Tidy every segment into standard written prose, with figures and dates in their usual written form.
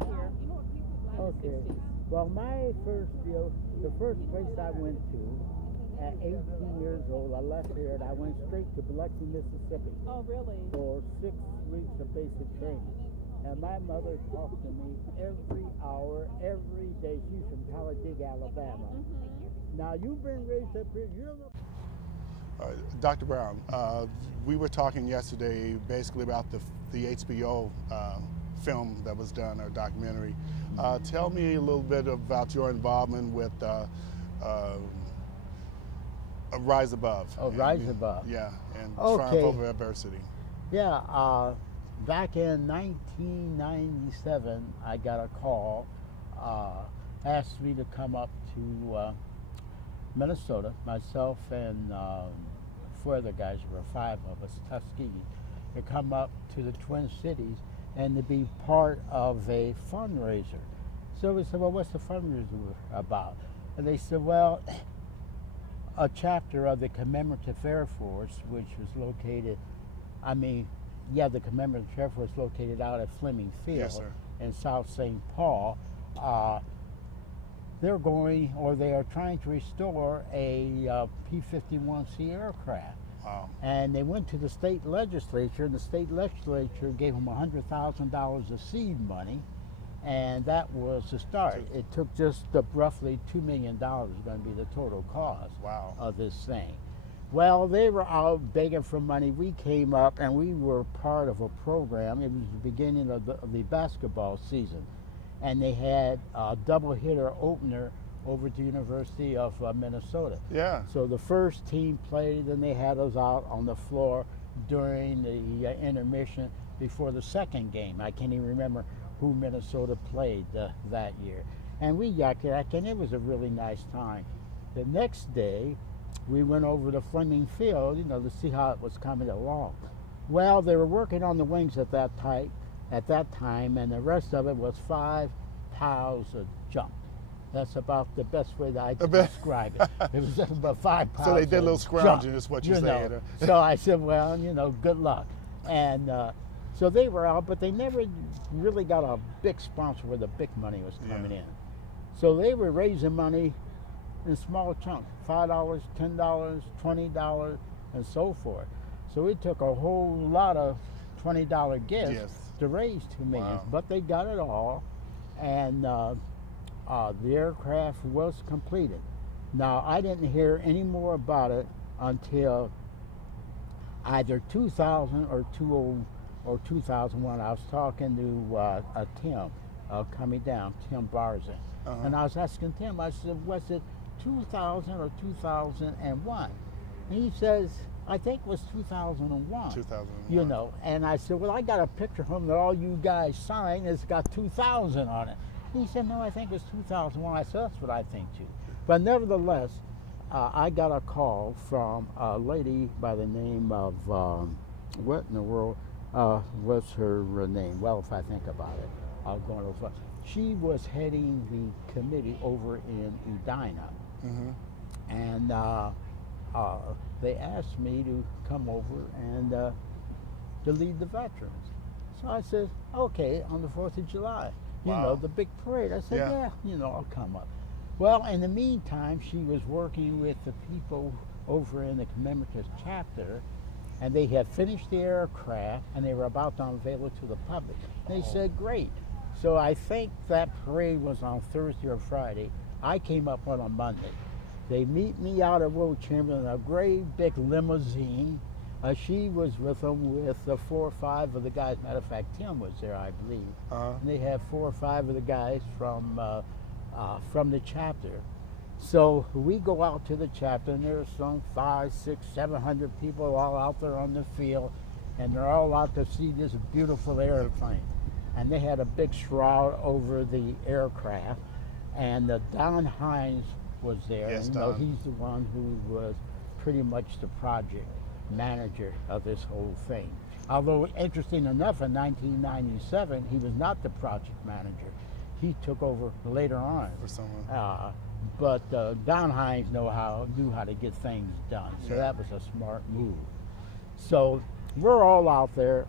us here in the 60s. Well, my first deal, the first place I went to at 18 years old, I left here and I went straight to Biloxi, Mississippi Oh, really? for 6 weeks of basic training. And my mother talked to me every hour, every day. She's from Talladega, Alabama. Now, you've been raised up here. You don't know. Dr. Brown, we were talking yesterday basically about the HBO film that was done, or documentary. Tell me a little bit about your involvement with Rise Above. Oh, Rise Above. Yeah, and Okay. Triumph Over Adversity. Yeah, back in 1997, I got a call, asked me to come up to Minnesota, myself and 4 other guys, there were 5 of us, Tuskegee, to come up to the Twin Cities and to be part of a fundraiser. So we said, well, what's the fundraiser about? And they said, well, a chapter of the Commemorative Air Force, which was located, the Commemorative Air Force located out at Fleming Field Yes, sir. in South St. Paul. They are trying to restore a P-51C aircraft. Wow. And they went to the state legislature, and the state legislature gave them $100,000 of seed money, and that was the start. It took just roughly $2 million going to be the total cost Wow. of this thing. Well, they were out begging for money. We came up, and we were part of a program. It was the beginning of the basketball season, and they had a double-hitter opener over at the University of Minnesota. Yeah. So the first team played, and they had us out on the floor during the intermission before the second game. I can't even remember who Minnesota played that year. And we got there, and it was a really nice time. The next day, we went over to Fleming Field, to see how it was coming along. Well, they were working on the wings at that time, and the rest of it was 5 piles of junk. That's about the best way that I can describe it. It was about 5 piles. So they did a little of scrounging, junk, is what you're saying. So I said, well, good luck. And so they were out, but they never really got a big sponsor where the big money was coming in. So they were raising money in small chunks, $5, $10, $20, and so forth. So it took a whole lot of $20 gifts to raise $2 million, but they got it all, and the aircraft was completed. Now, I didn't hear any more about it until either 2000 or 2001. I was talking to Tim coming down, Tim Barzan, and I was asking Tim, I said, was it 2000 or 2001? And he says, I think it was 2001. 2001. And I said, well, I got a picture of him that all you guys signed. It's got 2000 on it. He said, no, I think it was 2001. I said, that's what I think too. But nevertheless, I got a call from a lady by the name of, what in the world was her name? Well, if I think about it, I'll go on. She was heading the committee over in Edina. And they asked me to come over and to lead the veterans. So I said, okay, on the 4th of July. The big parade. I said, yeah, I'll come up. Well, in the meantime, she was working with the people over in the commemorative chapter, and they had finished the aircraft, and they were about to unveil it to the public. They said, great. So I think that parade was on Thursday or Friday. I came up on a Monday. They meet me out at Will Chamberlain in a great big limousine. She was with them with 4 or 5 of the guys. Matter of fact, Tim was there, I believe. And they had 4 or 5 of the guys from the chapter. So we go out to the chapter, and there's some 500, 600, 700 people all out there on the field, and they're all out to see this beautiful airplane. And they had a big shroud over the aircraft, and Don Hines was there. Yes, and, Don. He's the one who was pretty much the project manager of this whole thing. Although, interesting enough, in 1997, he was not the project manager. He took over later on. For someone. But Don Hines knew how to get things done, so that was a smart move. So we're all out there.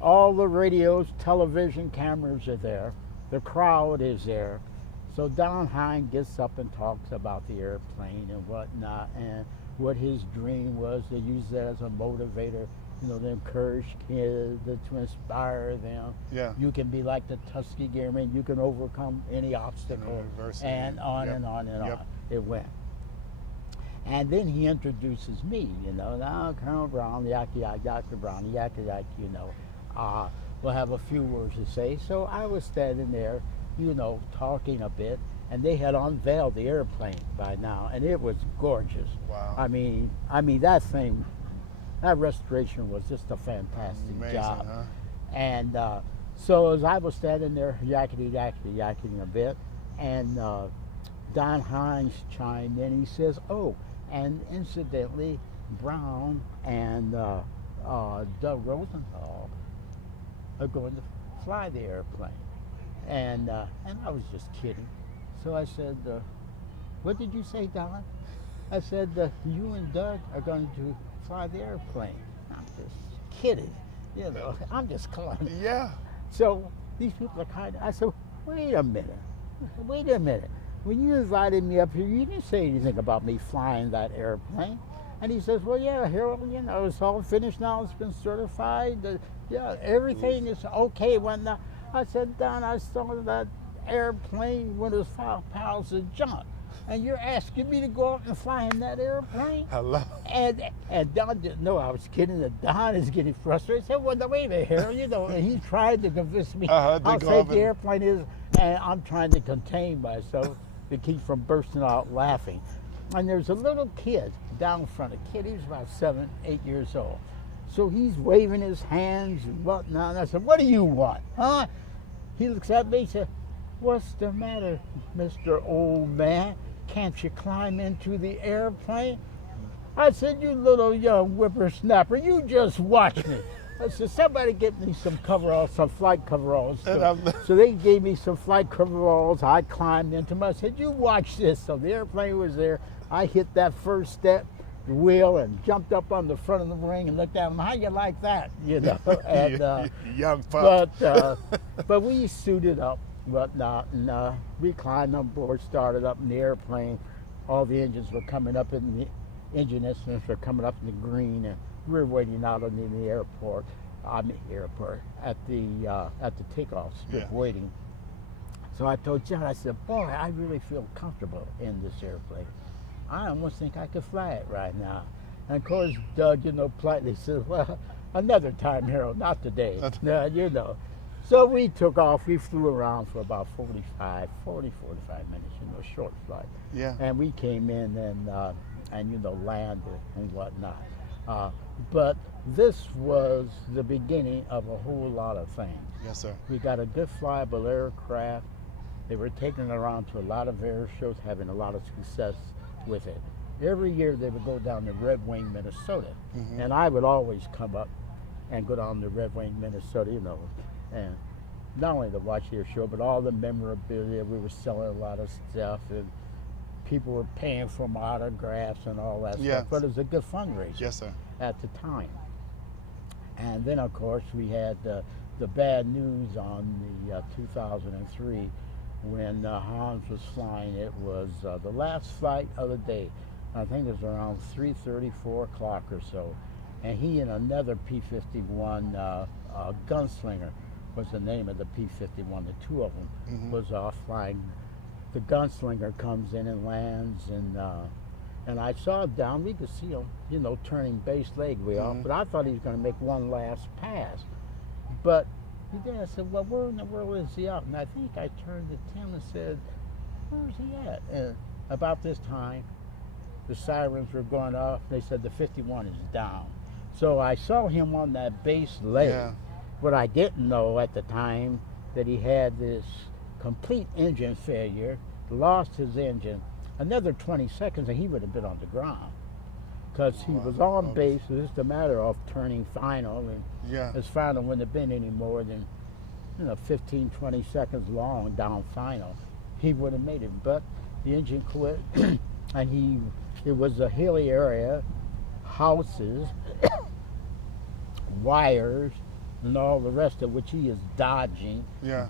All the radios, television cameras are there. the crowd is there. So Don Hine gets up and talks about the airplane and whatnot, and what his dream was to use that as a motivator, you know, to encourage kids, to inspire them. Yeah. You can be like the Tuskegee Airman. You can overcome any obstacle, Adversity. and on Yep. and on and Yep. on. It went. And then he introduces me, you know, now Colonel Brown, Dr. Brown, you know, we'll have a few words to say. So I was standing there, you know, talking a bit, and they had unveiled the airplane by now, and it was gorgeous. Wow. I mean that thing, that restoration was just a fantastic Amazing, job. huh? And so as I was standing there yakking a bit, and Don Hines chimed in. He says, "Oh, and incidentally, Brown and Doug Rosenthal are going to fly the airplane." And I was just kidding. So I said, "What did you say, Don?" I said, "You and Doug are going to fly the airplane." I'm just kidding, you know. I'm just calling. Yeah. So these people are kind of. I said, "Wait a minute. When you invited me up here, you didn't say anything about me flying that airplane." And he says, "Well, yeah, Harold, you know, it's all finished now. It's been certified. Yeah, everything is okay." When I said, "Don, I saw that airplane when it was 5 pounds of junk, and you're asking me to go out and fly in that airplane?" Hello. And Don didn't know I was kidding. And Don is getting frustrated. He said, "Well, wait a minute, Harold, you know," and he tried to convince me To how go safe up the airplane is, and I'm trying to contain myself to keep from bursting out laughing. And there's a little kid down front, a kid, he was about 7, 8 years old. So he's waving his hands and whatnot. And I said, "What do you want, huh?" He looks at me and said, "What's the matter, Mr. Old Man? Can't you climb into the airplane?" I said, "You little young whippersnapper, you just watch me." I said, "Somebody get me some coveralls, some flight coveralls." So they gave me some flight coveralls. I climbed into them. I said, "You watch this." So the airplane was there. I hit that first step, the wheel, and jumped up on the front of the wing and looked at them. "How you like that?" You know. And young pup. but we suited up, whatnot, and we climbed on board, started up in the airplane. All the engines were coming up in the engine instruments were coming up in the green, and we were waiting out on the airport. At the takeoff strip, Yeah. waiting. So I told John, I said, "Boy, I really feel comfortable in this airplane. I almost think I could fly it right now." And of course, Doug, you know, politely said, "Well, another time, Harold, not today." You know. So we took off. We flew around for about 45 minutes, you know, short flight. Yeah. And we came in and you know, landed and whatnot. But this was the beginning of a whole lot of things. Yes, sir. We got a good flyable aircraft. They were taking it around to a lot of air shows, having a lot of success with it. Every year they would go down to Red Wing, Minnesota. Mm-hmm. And I would always come up and go down to Red Wing, Minnesota, you know, and not only to watch their show, but all the memorabilia. We were selling a lot of stuff, and people were paying for my autographs and all that Yes. stuff. But it was a good fundraiser Yes, sir. at the time. And then, of course, we had the bad news on the 2003 when Hans was flying. It was the last flight of the day. I think it was around 3:30, 4 o'clock or so. And he and another P-51 gunslinger was the name of the P-51. The two of them Mhm. was flying. The gunslinger comes in and lands, and I saw down, we could see him, you know, turning base leg way off, Mhm. but I thought he was going to make one last pass. But he did. I said, "Well, where in the world is he up?" And I think I turned to Tim and said, "Where's he at?" And about this time, the sirens were going off. They said the 51 is down. So I saw him on that base leg. Yeah. But I didn't know at the time that he had this complete engine failure, lost his engine. Another 20 seconds and he would have been on the ground, because he was on base. It was just a matter of turning final, and Yeah. his final wouldn't have been any more than 15, 20 seconds long down final. He would have made it, but the engine quit, and it was a hilly area, houses, wires, and all the rest of which he is dodging Yeah.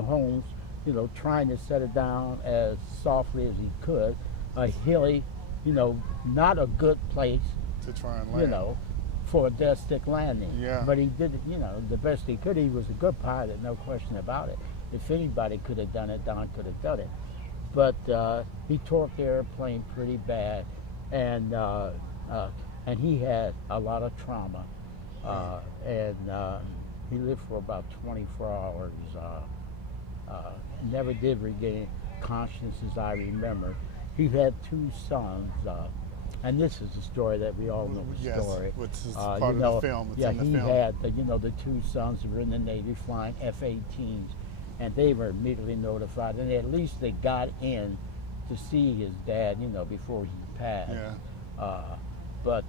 homes. you know, trying to set it down as softly as he could. A hilly, you know, not a good place, To try and land. you know, for a death stick landing. Yeah. But he did it, you know, the best he could. He was a good pilot, no question about it. If anybody could have done it, Don could have done it. But he torqued the airplane pretty bad, and he had a lot of trauma, and he lived for about 24 hours. Never did regain consciousness, as I remember. He had 2 sons, and this is the story that we all know. The Yes, story, which is you part of know, the film. It's yeah, in the he film. had the 2 sons who were in the Navy flying F-18s, and they were immediately notified, and at least they got in to see his dad, you know, before he passed. Yeah. But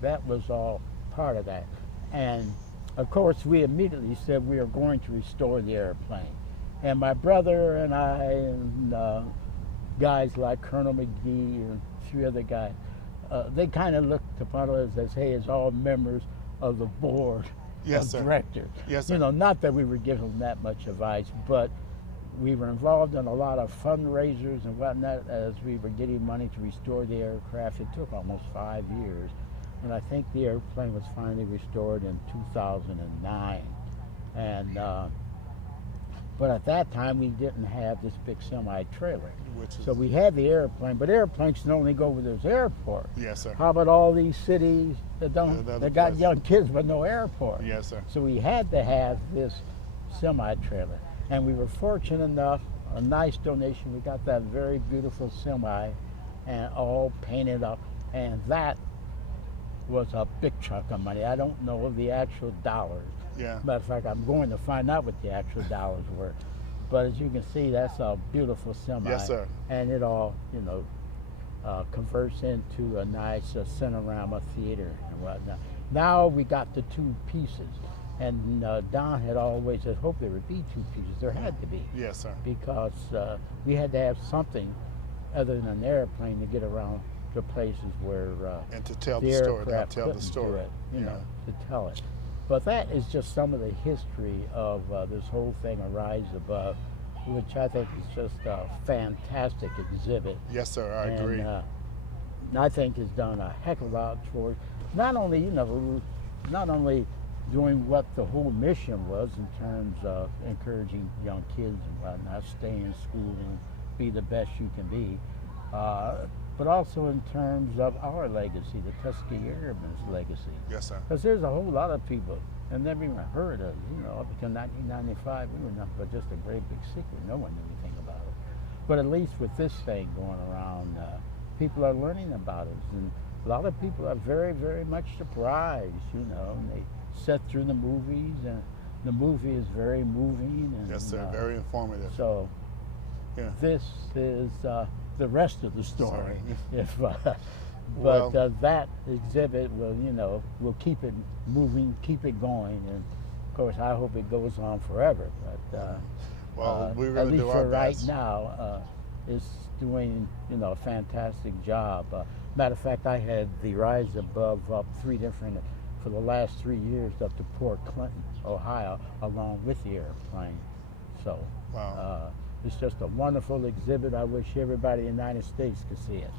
that was all part of that, and of course we immediately said we are going to restore the airplane, and my brother and I and guys like Colonel McGee and 3 other guys, they kind of looked upon us as, hey, as all members of the board Yes, of sir. directors. Yes, sir. You know, not that we were giving them that much advice, but we were involved in a lot of fundraisers and whatnot as we were getting money to restore the aircraft. It took almost 5 years, and I think the airplane was finally restored in 2009. And but at that time we didn't have this big semi-trailer. Which is, So we had the airplane, but airplanes can only go where there's airport. yes, sir. How about all these cities that don't, The other that got places. young kids but no airport? Yes, sir. So we had to have this semi-trailer, and we were fortunate enough, a nice donation, we got that very beautiful semi and all painted up, and that was a big chunk of money. I don't know the actual dollars. Yeah. Matter of fact, I'm going to find out what the actual dollars were. But as you can see, that's a beautiful semi. Yes, sir. And it all, you know, converts into a nice Cinerama theater and whatnot. Now we got the 2 pieces. And Don had always said, hope there would be 2 pieces. There had to be. Yes, sir. Because we had to have something other than an airplane to get around to places where And to tell the the story, aircraft to tell the couldn't do story. it, you Yeah. know, to tell it. But that is just some of the history of this whole thing, A Rise Above, which I think is just a fantastic exhibit. Yes, sir. I agree. And I think has done a heck of a lot toward not only, you know, not only doing what the whole mission was in terms of encouraging young kids and whatnot, stay in school and be the best you can be, but also in terms of our legacy, the Tuskegee Airman's legacy. Yes, sir. Because there's a whole lot of people that never even heard of, you know, up until 1995, we were nothing but just a great big secret. No one knew anything about it. But at least with this thing going around, people are learning about it. And a lot of people are very, very much surprised, you know, and they sit through the movies, and the movie is very moving. And, Yes, sir. Very informative. So Yeah. this is the rest of the story. If Well- but that exhibit will, you know, will keep it moving, keep it going, and of course I hope it goes on forever. But Well, we're at going to least do for our right best. now, it's doing, you know, a fantastic job. Matter of fact, I had the Rise Above up 3 different for the last 3 years up to Port Clinton, Ohio, along with the airplane. So Wow. it's just a wonderful exhibit. I wish everybody in the United States could see it.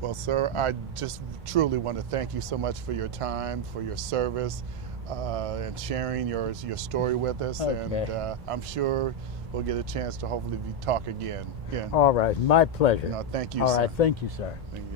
Well, sir, I just truly want to thank you so much for your time, for your service, and sharing your story with us. Okay. And I'm sure we'll get a chance to hopefully talk again. Yeah. All right, my pleasure. No, thank you, All sir. right, thank you, sir. Thank you.